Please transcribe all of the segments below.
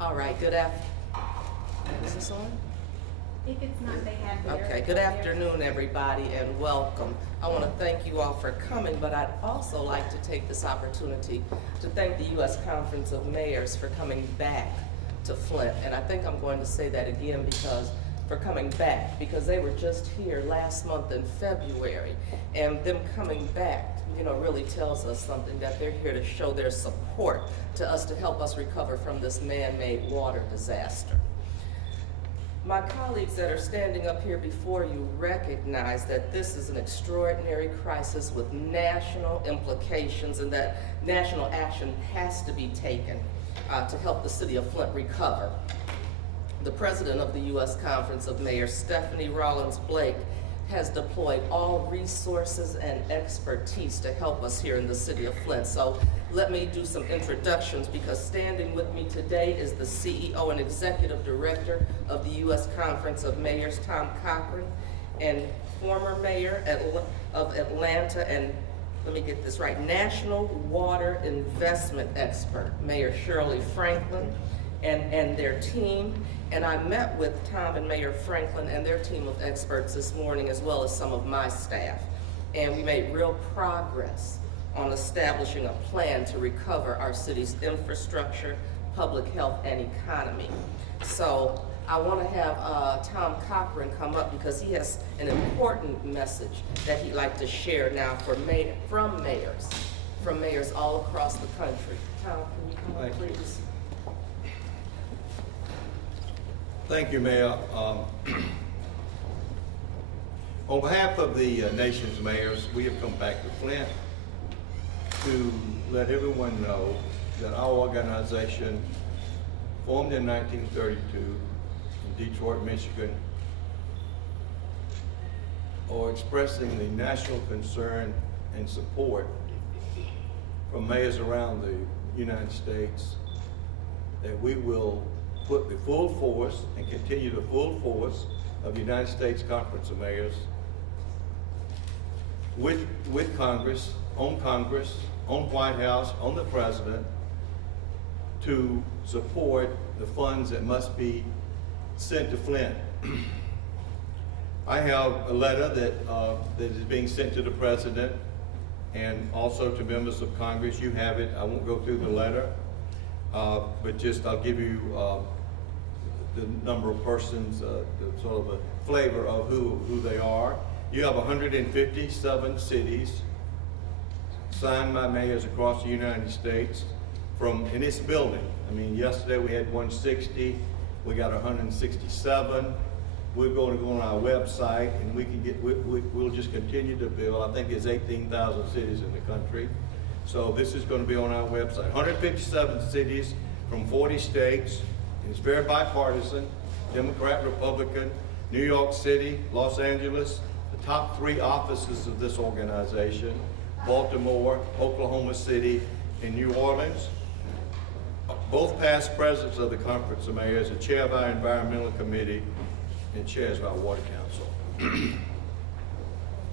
All right, good is this on? If it's not, they have their. Okay, good afternoon, everybody, and welcome. I want to thank you all for coming, but I'd also like to take this opportunity to thank the U.S. Conference of Mayors for coming back to Flint. And I think I'm going to say that again for coming back, because they were just here last month in February, and them coming back, really tells us something, that they're here to show their support to us to help us recover from this man-made water disaster. My colleagues that are standing up here before you recognize that this is an extraordinary crisis with national implications, and that national action has to be taken to help the city of Flint recover. The president of the U.S. Conference of Mayors, Stephanie Rollins Blake, has deployed all resources and expertise to help us here in the city of Flint. So let me do some introductions, because standing with me today is the CEO and Executive Director of the U.S. Conference of Mayors, Tom Cochran, and former mayor of Atlanta, and let me get this right, National Water Investment Expert, Mayor Shirley Franklin, and their team. And I met with Tom and Mayor Franklin and their team of experts this morning, as well as some of my staff. And we made real progress on establishing a plan to recover our city's infrastructure, public health, and economy. So I want to have Tom Cochran come up, because he has an important message that he'd like to share now from mayors all across the country. Tom, can you come up, please? Thank you, Mayor. On behalf of the nation's mayors, we have come back to Flint to let everyone know that our organization, formed in 1932 in Detroit, Michigan, are expressing the national concern and support from mayors around the United States that we will put the full force and continue the full force of the United States Conference of Mayors with Congress, on White House, on the President, to support the funds that must be sent to Flint. I have a letter that is being sent to the President and also to members of Congress. You have it. I won't go through the letter, but just I'll give you the number of persons, the sort of a flavor of who they are. You have 157 cities signed by mayors across the United States in this building. I mean, yesterday we had 160, we got 167. We're going to go on our website, and we'll just continue to build. I think there's 18,000 cities in the country. So this is going to be on our website. 157 cities from 40 states. It's very bipartisan, Democrat, Republican, New York City, Los Angeles, the top 3 offices of this organization, Baltimore, Oklahoma City, and New Orleans. Both past presidents of the Conference of Mayors, the chair of our Environmental Committee, and chairs of our Water Council.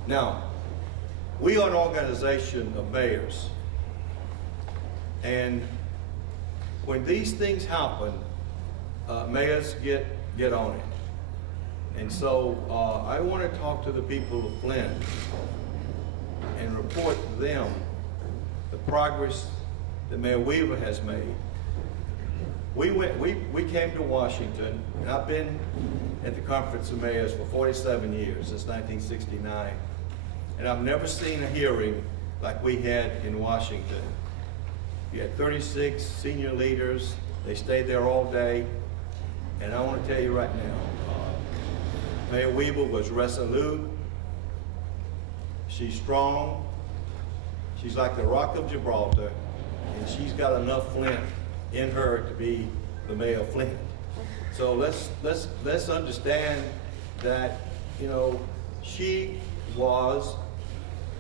Now, we are an organization of mayors, and when these things happen, mayors get on it. And so I want to talk to the people of Flint and report to them the progress that Mayor Weaver has made. We came to Washington, and I've been at the Conference of Mayors for 47 years, since 1969. And I've never seen a hearing like we had in Washington. We had 36 senior leaders. They stayed there all day. And I want to tell you right now, Mayor Weaver was resolute. She's strong. She's like the Rock of Gibraltar, and she's got enough Flint in her to be the mayor of Flint. So let's understand that, she was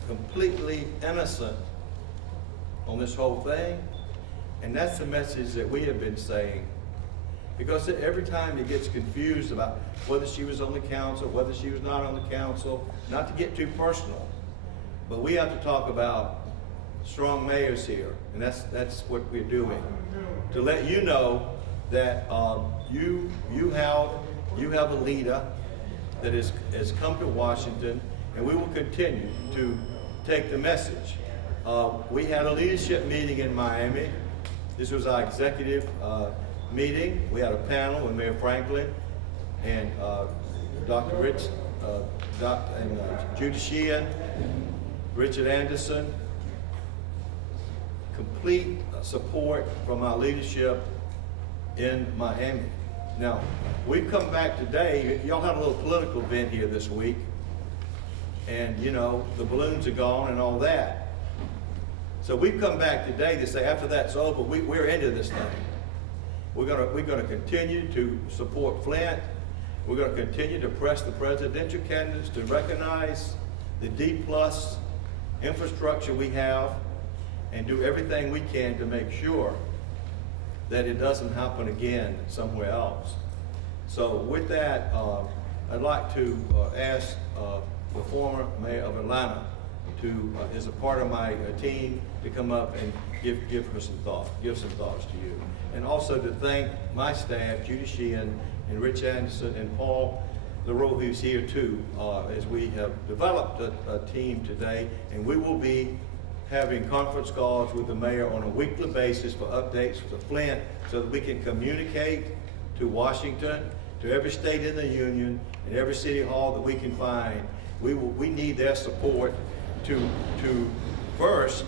completely innocent on this whole thing, and that's the message that we have been saying. Because every time it gets confused about whether she was on the council, whether she was not on the council, not to get too personal, but we have to talk about strong mayors here, and that's what we're doing. To let you know that you have a leader that has come to Washington, and we will continue to take the message. We had a leadership meeting in Miami. This was our executive meeting. We had a panel with Mayor Franklin and Dr. Rich, Judy Sheehan, Richard Anderson. Complete support from our leadership in Miami. Now, we've come back today. Y'all had a little political event here this week, and you know, the balloons are gone and all that. So we've come back today to say after that's over, we're into this thing. We're gonna continue to support Flint. We're gonna continue to press the presidential candidates to recognize the D+ infrastructure we have and do everything we can to make sure that it doesn't happen again somewhere else. So with that, I'd like to ask the former mayor of Atlanta to, as a part of my team, to come up and give some thoughts to you. And also to thank my staff, Judy Sheehan and Rich Anderson and Paul LaRoe, who's here too, as we have developed a team today, and we will be having conference calls with the mayor on a weekly basis for updates to Flint so that we can communicate to Washington, to every state in the union, and every city hall that we can find. We need their support to first,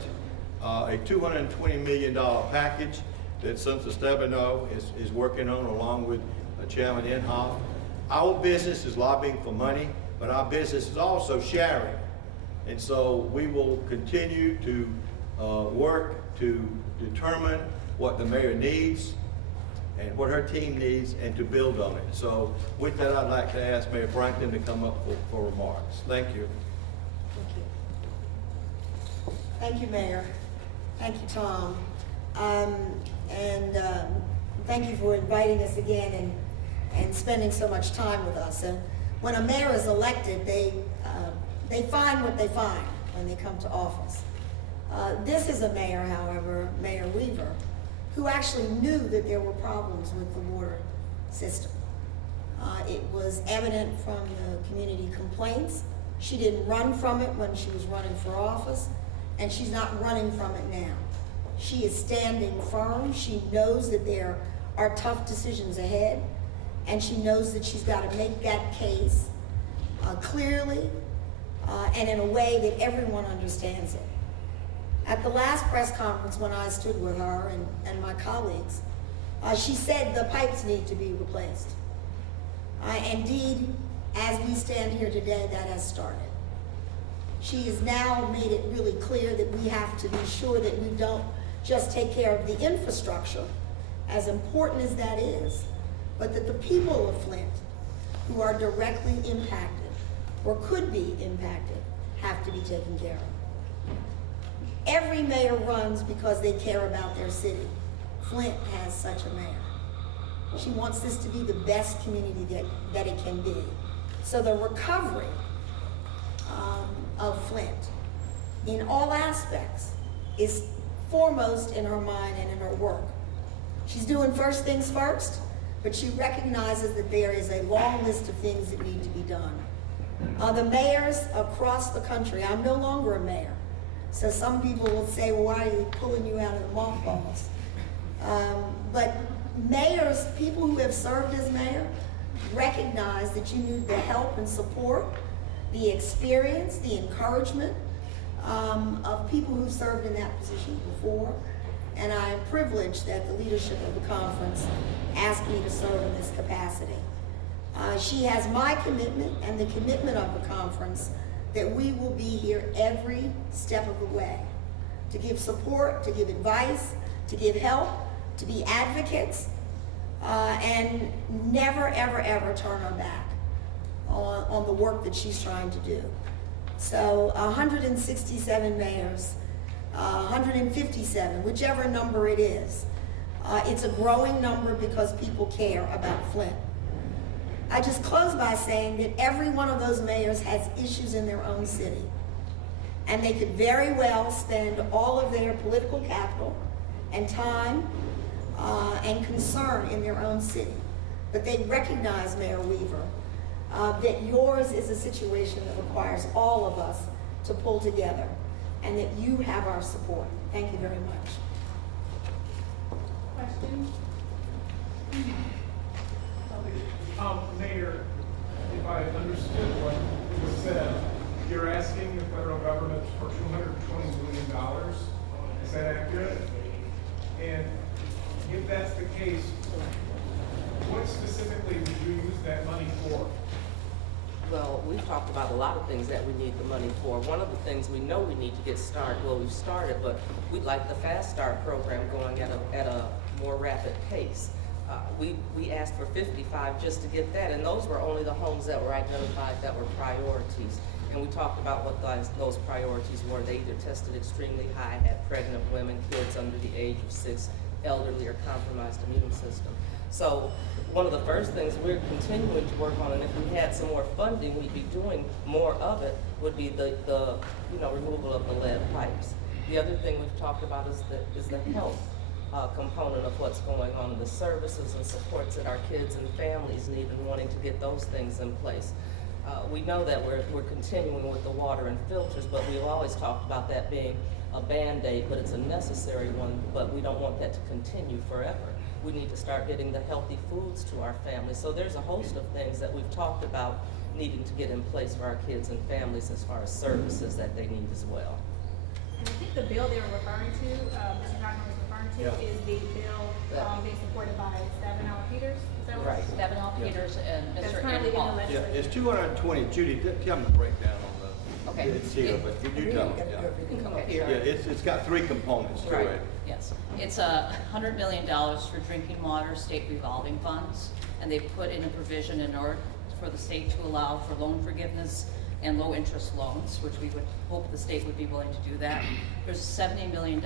a $220 million package that Senator Stabenow is working on along with Chairman Inhofe. Our business is lobbying for money, but our business is also sharing. And so we will continue to work to determine what the mayor needs and what her team needs and to build on it. So with that, I'd like to ask Mayor Franklin to come up for remarks. Thank you. Thank you. Thank you, Mayor. Thank you, Tom. Thank you for inviting us again and spending so much time with us. And when a mayor is elected, they find what they find when they come to office. This is a mayor, however, Mayor Weaver, who actually knew that there were problems with the water system. It was evident from the community complaints. She didn't run from it when she was running for office, and she's not running from it now. She is standing firm. She knows that there are tough decisions ahead, and she knows that she's got to make that case clearly and in a way that everyone understands it. At the last press conference when I stood with her and my colleagues, she said the pipes need to be replaced. Indeed, as we stand here today, that has started. She has now made it really clear that we have to be sure that we don't just take care of the infrastructure, as important as that is, but that the people of Flint who are directly impacted or could be impacted have to be taken care of. Every mayor runs because they care about their city. Flint has such a mayor. She wants this to be the best community that it can be. So the recovery of Flint in all aspects is foremost in her mind and in her work. She's doing first things first, but she recognizes that there is a long list of things that need to be done. The mayors across the country, I'm no longer a mayor, so some people will say, well, why are you pulling you out of the mothballs? But mayors, people who have served as mayor, recognize that you need the help and support, the experience, the encouragement of people who served in that position before. And I am privileged that the leadership of the conference asked me to serve in this capacity. She has my commitment and the commitment of the conference that we will be here every step of the way to give support, to give advice, to give help, to be advocates, and never, ever, ever turn our back on the work that she's trying to do. So 167 mayors, 157, whichever number it is. It's a growing number because people care about Flint. I just close by saying that every one of those mayors has issues in their own city. And they could very well spend all of their political capital and time and concern in their own city. But they recognize, Mayor Weaver, that yours is a situation that requires all of us to pull together, and that you have our support. Thank you very much. Questions? Mayor, if I understood what was said, you're asking the federal government for $220 million. Is that accurate? And if that's the case, what specifically would you use that money for? Well, we've talked about a lot of things that we need the money for. One of the things we know we need to get started, well, we've started, but we'd like the Fast Start program going at a more rapid pace. We asked for 55 just to get that, and those were only the homes that were identified that were priorities. And we talked about what those priorities were. They either tested extremely high, had pregnant women, kids under the age of 6, elderly or compromised immune system. So one of the first things we're continuing to work on, and if we had some more funding, we'd be doing more of it, would be the removal of the lead pipes. The other thing we've talked about is the health component of what's going on, and the services and supports that our kids and families need, and wanting to get those things in place. We know that we're continuing with the water and filters, but we've always talked about that being a Band-Aid, but it's a necessary one, but we don't want that to continue forever. We need to start getting the healthy foods to our families. So there's a host of things that we've talked about needing to get in place for our kids and families as far as services that they need as well. And I think the bill they were referring to, Mr. Cochran was referring to, Yeah. is the bill being supported by Stabenow Peters. Is that right? Stabenow Peters and That's Mr. currently in the Inhofe. Yeah, legislature. it's 220. Judy, tell them the breakdown on the, Okay. it's here, but could you tell them? Yeah. You can come up Okay. here. Yeah, it's got 3 components to Right. it. Yes, it's $100 million for drinking water state revolving funds, and they put in a provision in order for the state to allow for loan forgiveness and low interest loans, which we would hope the state would be willing to do that. There's a $70 million,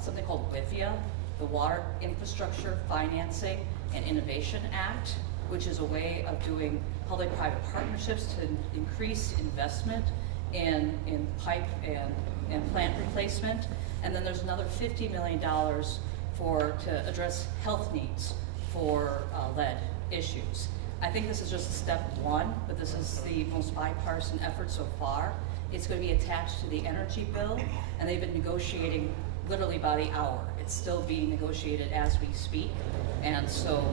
something called WIFIA, the Water Infrastructure Financing and Innovation Act, which is a way of doing public-private partnerships to increase investment in pipe and plant replacement. And then there's another $50 million to address health needs for lead issues. I think this is just step one, but this is the most bipartisan effort so far. It's going to be attached to the energy bill, and they've been negotiating literally by the hour. It's still being negotiated as we speak. And so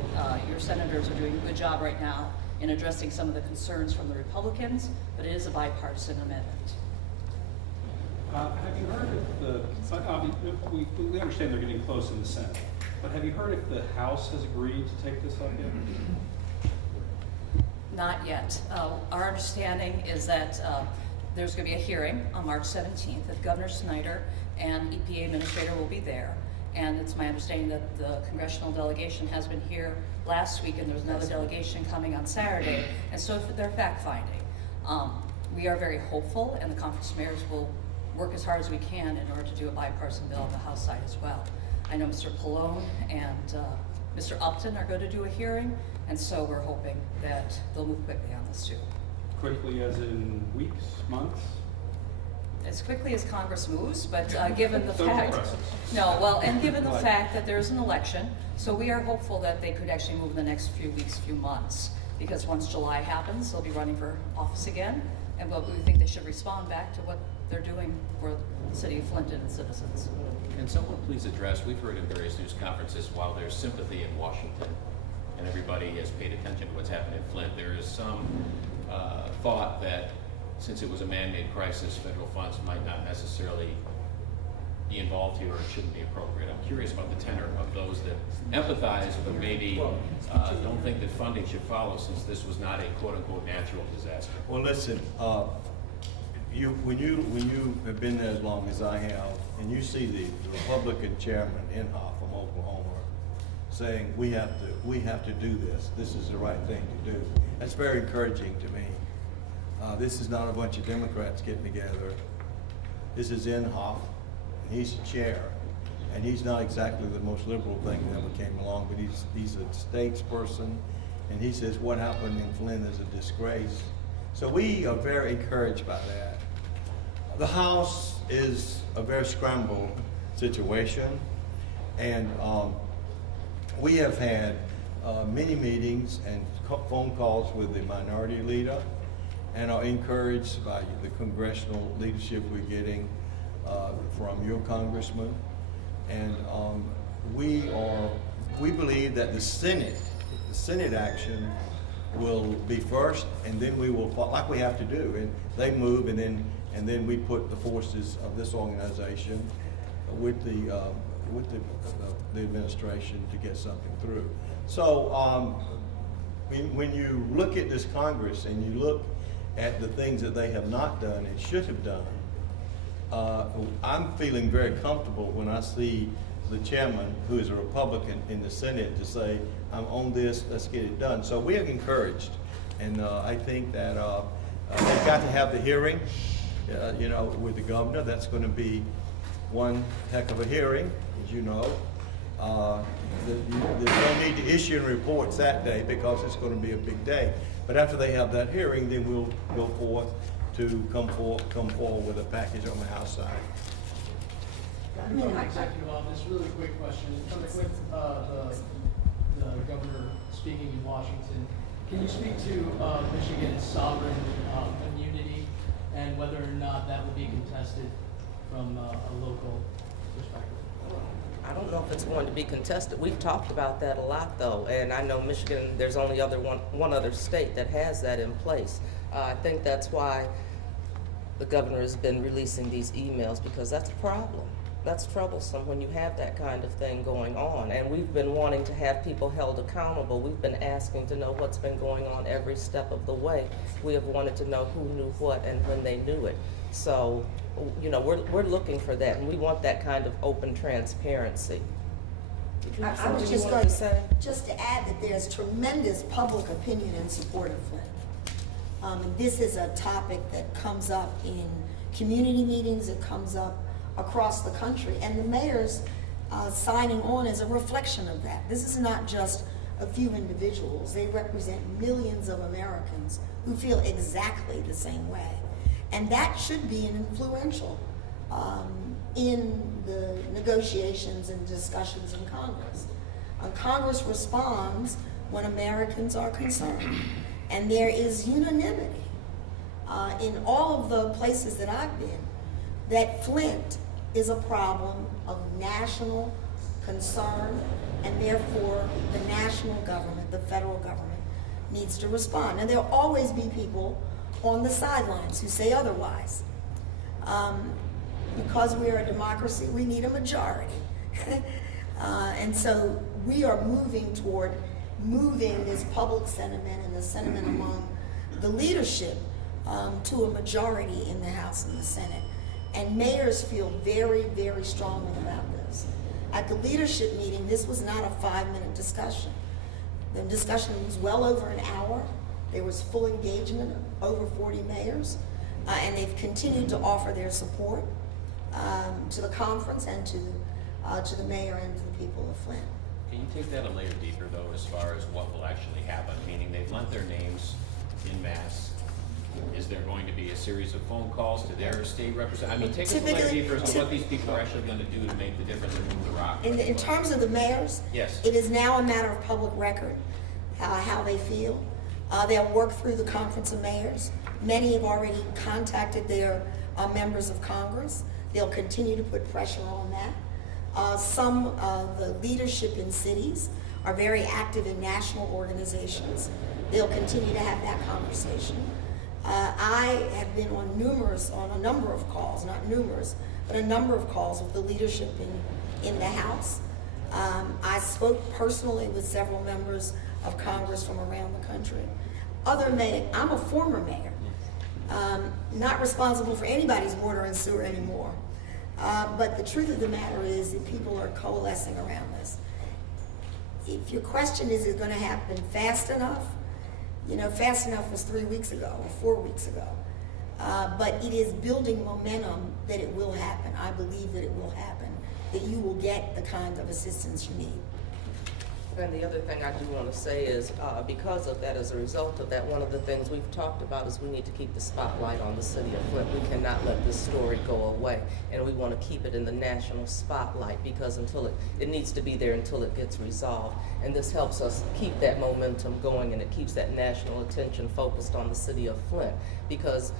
your senators are doing a good job right now in addressing some of the concerns from the Republicans, but it is a bipartisan amendment. Have you heard if we understand they're getting close in the Senate, but have you heard if the House has agreed to take this up yet? Not yet. Our understanding is that there's going to be a hearing on March 17th, that Governor Snyder and EPA Administrator will be there. And it's my understanding that the congressional delegation has been here last week, and there's another delegation coming on Saturday, and so they're fact-finding. We are very hopeful, and the conference of mayors will work as hard as we can in order to do a bipartisan bill on the House side as well. I know Mr. Pallone and Mr. Upton are going to do a hearing, and so we're hoping that they'll move quickly on this too. Quickly as in weeks, months? As quickly as Congress moves, but given the Don't fact, press us. no, well, and given the Right. fact that there's an election, so we are hopeful that they could actually move in the next few weeks, few months, because once July happens, they'll be running for office again, and we think they should respond back to what they're doing for the city of Flint and its citizens. Can someone please address, we've heard in various news conferences, while there's sympathy in Washington and everybody has paid attention to what's happened in Flint, there is some thought that since it was a man-made crisis, federal funds might not necessarily be involved here, or it shouldn't be appropriate. I'm curious about the tenor of those that empathize, but maybe don't think that funding should follow, since this was not a quote-unquote natural disaster. Well, listen, when you have been there as long as I have, and you see the Republican chairman Inhofe from Oklahoma saying we have to do this. This is the right thing to do. That's very encouraging to me. This is not a bunch of Democrats getting together. This is Inhofe, and he's the chair, and he's not exactly the most liberal thing that ever came along, but he's a statesperson, and he says what happened in Flint is a disgrace. So we are very encouraged by that. The House is a very scrambled situation, and we have had many meetings and phone calls with the minority leader, and are encouraged by the congressional leadership we're getting from your congressman. And we believe that the Senate action will be first, and then we will, like we have to do, and they move, and then we put the forces of this organization with the administration to get something through. So when you look at this Congress and you look at the things that they have not done and should have done, I'm feeling very comfortable when I see the chairman, who is a Republican in the Senate, to say, I'm on this, let's get it done. So we are encouraged, and I think that they've got to have the hearing, with the governor. That's going to be one heck of a hearing, as you know. There's no need to issue reports that day because it's going to be a big day. But after they have that hearing, then we'll go forth to come forward with a package on the House side. From Executive Office, really quick question. With the governor speaking in Washington, can you speak to Michigan's sovereign immunity and whether or not that will be contested from a local perspective? I don't know if it's going to be contested. We've talked about that a lot, though, and I know Michigan, there's only one other state that has that in place. I think that's why the governor has been releasing these emails, because that's a problem. That's troublesome when you have that kind of thing going on. And we've been wanting to have people held accountable. We've been asking to know what's been going on every step of the way. We have wanted to know who knew what and when they knew it. So, we're looking for that, and we want that kind of open transparency. Did you have I was something you just wanted going to say? just to add that there's tremendous public opinion in support of Flint. And this is a topic that comes up in community meetings, it comes up across the country, and the mayor's signing on is a reflection of that. This is not just a few individuals. They represent millions of Americans who feel exactly the same way. And that should be an influential in the negotiations and discussions in Congress. Congress responds when Americans are concerned. And there is unanimity in all of the places that I've been that Flint is a problem of national concern, and therefore the national government, the federal government, needs to respond. And there'll always be people on the sidelines who say otherwise. Because we are a democracy, we need a majority. And so we are moving toward moving this public sentiment and the sentiment among the leadership to a majority in the House and the Senate. And mayors feel very, very strongly about this. At the leadership meeting, this was not a 5-minute discussion. The discussion was well over an hour. There was full engagement of over 40 mayors, and they've continued to offer their support to the conference and to the mayor and to the people of Flint. Can you take that a layer deeper, though, as far as what will actually happen? Meaning they've lent their names in mass. Is there going to be a series of phone calls to their state representatives? I mean, take us a layer deeper as to what these people are actually going to do to make the difference and move the rock. In terms of the mayors, Yes. it is now a matter of public record how they feel. They'll work through the Conference of Mayors. Many have already contacted their members of Congress. They'll continue to put pressure on that. Some of the leadership in cities are very active in national organizations. They'll continue to have that conversation. I have been on a number of calls, not numerous, but a number of calls with the leadership in the House. I spoke personally with several members of Congress from around the country. I'm a former mayor, not responsible for anybody's water and sewer anymore. But the truth of the matter is that people are coalescing around this. If your question is it going to happen fast enough? Fast enough was 3 weeks ago or 4 weeks ago. But it is building momentum that it will happen. I believe that it will happen, that you will get the kind of assistance you need. And the other thing I do want to say is, because of that, as a result of that, one of the things we've talked about is we need to keep the spotlight on the city of Flint. We cannot let this story go away, and we want to keep it in the national spotlight because until it needs to be there until it gets resolved. And this helps us keep that momentum going, and it keeps that national attention focused on the city of Flint because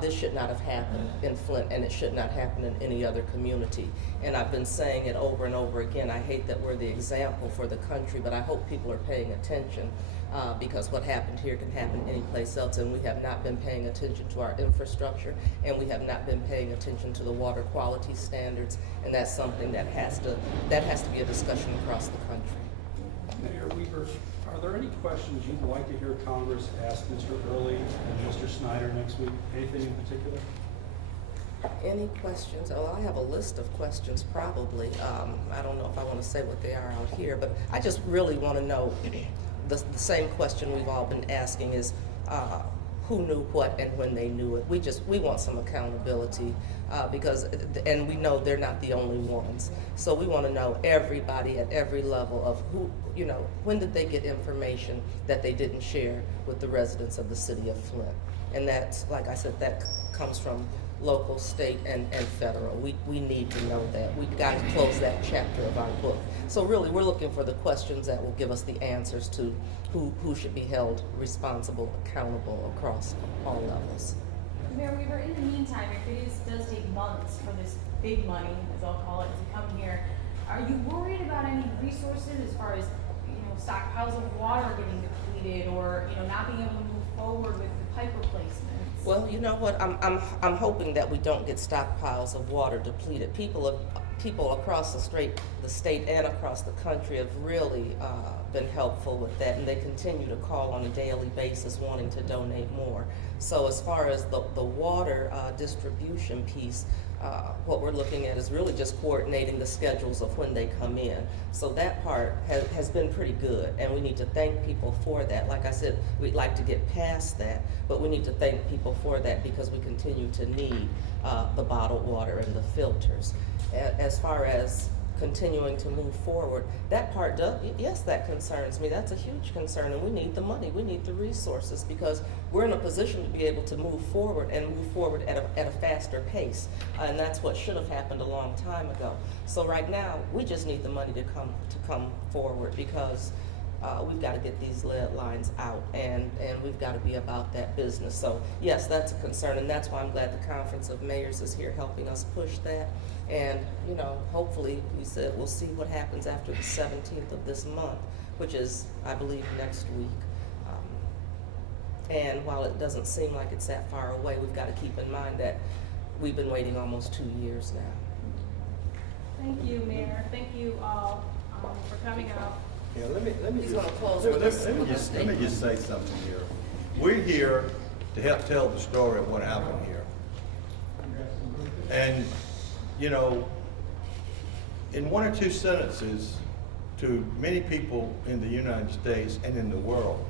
this should not have happened in Flint, and it should not happen in any other community. And I've been saying it over and over again. I hate that we're the example for the country, but I hope people are paying attention because what happened here can happen any place else, and we have not been paying attention to our infrastructure, and we have not been paying attention to the water quality standards, and that's something that has to be a discussion across the country. Mayor Weaver, are there any questions you'd like to hear Congress ask Mr. Early and Mr. Snyder next week? Anything in particular? Any questions? Oh, I have a list of questions probably. I don't know if I want to say what they are out here, but I just really want to know the same question we've all been asking is who knew what and when they knew it. We want some accountability and we know they're not the only ones. So we want to know everybody at every level of who, when did they get information that they didn't share with the residents of the city of Flint? And that's, like I said, that comes from local, state, and federal. We need to know that. We've got to close that chapter of our book. So really, we're looking for the questions that will give us the answers to who should be held responsible, accountable across all levels. Mayor Weaver, in the meantime, if it does take months for this big money, as I'll call it, to come here, are you worried about any resources as far as, stockpiles of water getting depleted or, not being able to move forward with the pipe replacements? Well, you know what? I'm hoping that we don't get stockpiles of water depleted. People across the state and across the country have really been helpful with that, and they continue to call on a daily basis wanting to donate more. So as far as the water distribution piece, what we're looking at is really just coordinating the schedules of when they come in. So that part has been pretty good, and we need to thank people for that. Like I said, we'd like to get past that, but we need to thank people for that because we continue to need the bottled water and the filters. As far as continuing to move forward, that part does, yes, that concerns me. That's a huge concern, and we need the money, we need the resources because we're in a position to be able to move forward and move forward at a faster pace, and that's what should have happened a long time ago. So right now, we just need the money to come forward because we've got to get these lead lines out, and we've got to be about that business. So yes, that's a concern, and that's why I'm glad the Conference of Mayors is here helping us push that. And hopefully, we said we'll see what happens after the 17th of this month, which is, I believe, next week. And while it doesn't seem like it's that far away, we've got to keep in mind that we've been waiting almost 2 years now. Thank you, Mayor. Thank you all for coming out. Yeah, let me He's just, gonna close let with me- this- let me with a just, let me statement. just say something here. We're here to help tell the story of what happened here. And, in one or two sentences, to many people in the United States and in the world,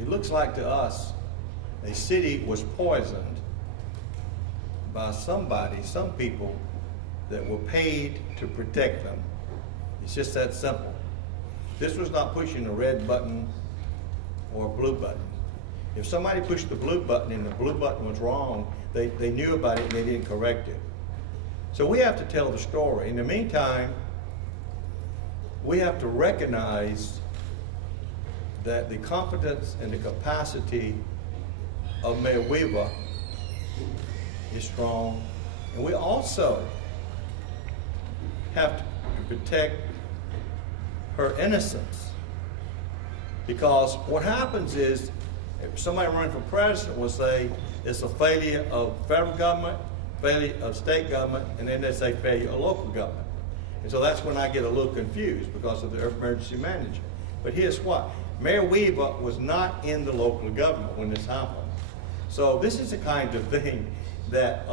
it looks like to us a city was poisoned by somebody, some people that were paid to protect them. It's just that simple. This was not pushing a red button or a blue button. If somebody pushed the blue button and the blue button was wrong, they knew about it and they didn't correct it. So we have to tell the story. In the meantime, we have to recognize that the competence and the capacity of Mayor Weaver is strong. And we also have to protect her innocence. Because what happens is, if somebody running for president will say it's a failure of federal government, failure of state government, and then they say failure of local government. And so that's when I get a little confused because of the emergency management. But here's what, Mayor Weaver was not in the local government when this happened. So this is the kind of thing that,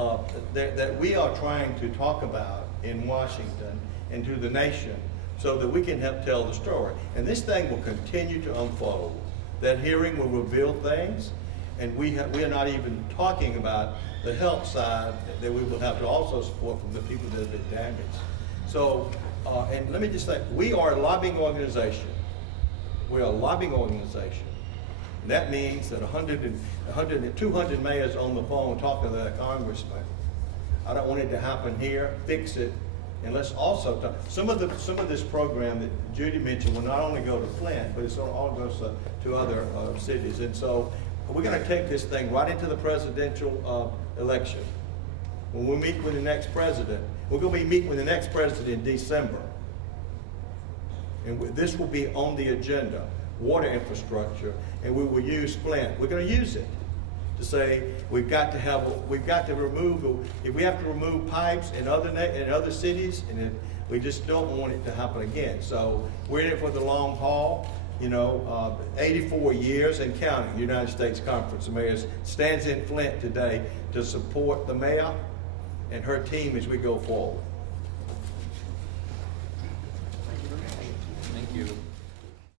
that we are trying to talk about in Washington and to the nation so that we can help tell the story. And this thing will continue to unfold. That hearing will reveal things, and we are not even talking about the health side that we will have to also support from the people that have been damaged. So And let me just say, we are a lobbying organization. We're a lobbying organization. And that means that 200 mayors on the phone talking to that congressman. I don't want it to happen here. Fix it. And let's also talk, some of this program that Judy mentioned will not only go to Flint, but it's all goes to other cities. And so we're going to take this thing right into the presidential election. When we meet with the next president, we're going to be meeting with the next president in December. And this will be on the agenda, water infrastructure, and we will use Flint. We're going to use it to say we've got to remove, if we have to remove pipes in other cities, and we just don't want it to happen again. So we're in it for the long haul. 84 years and counting, United States Conference of Mayors stands in Flint today to support the mayor and her team as we go forward.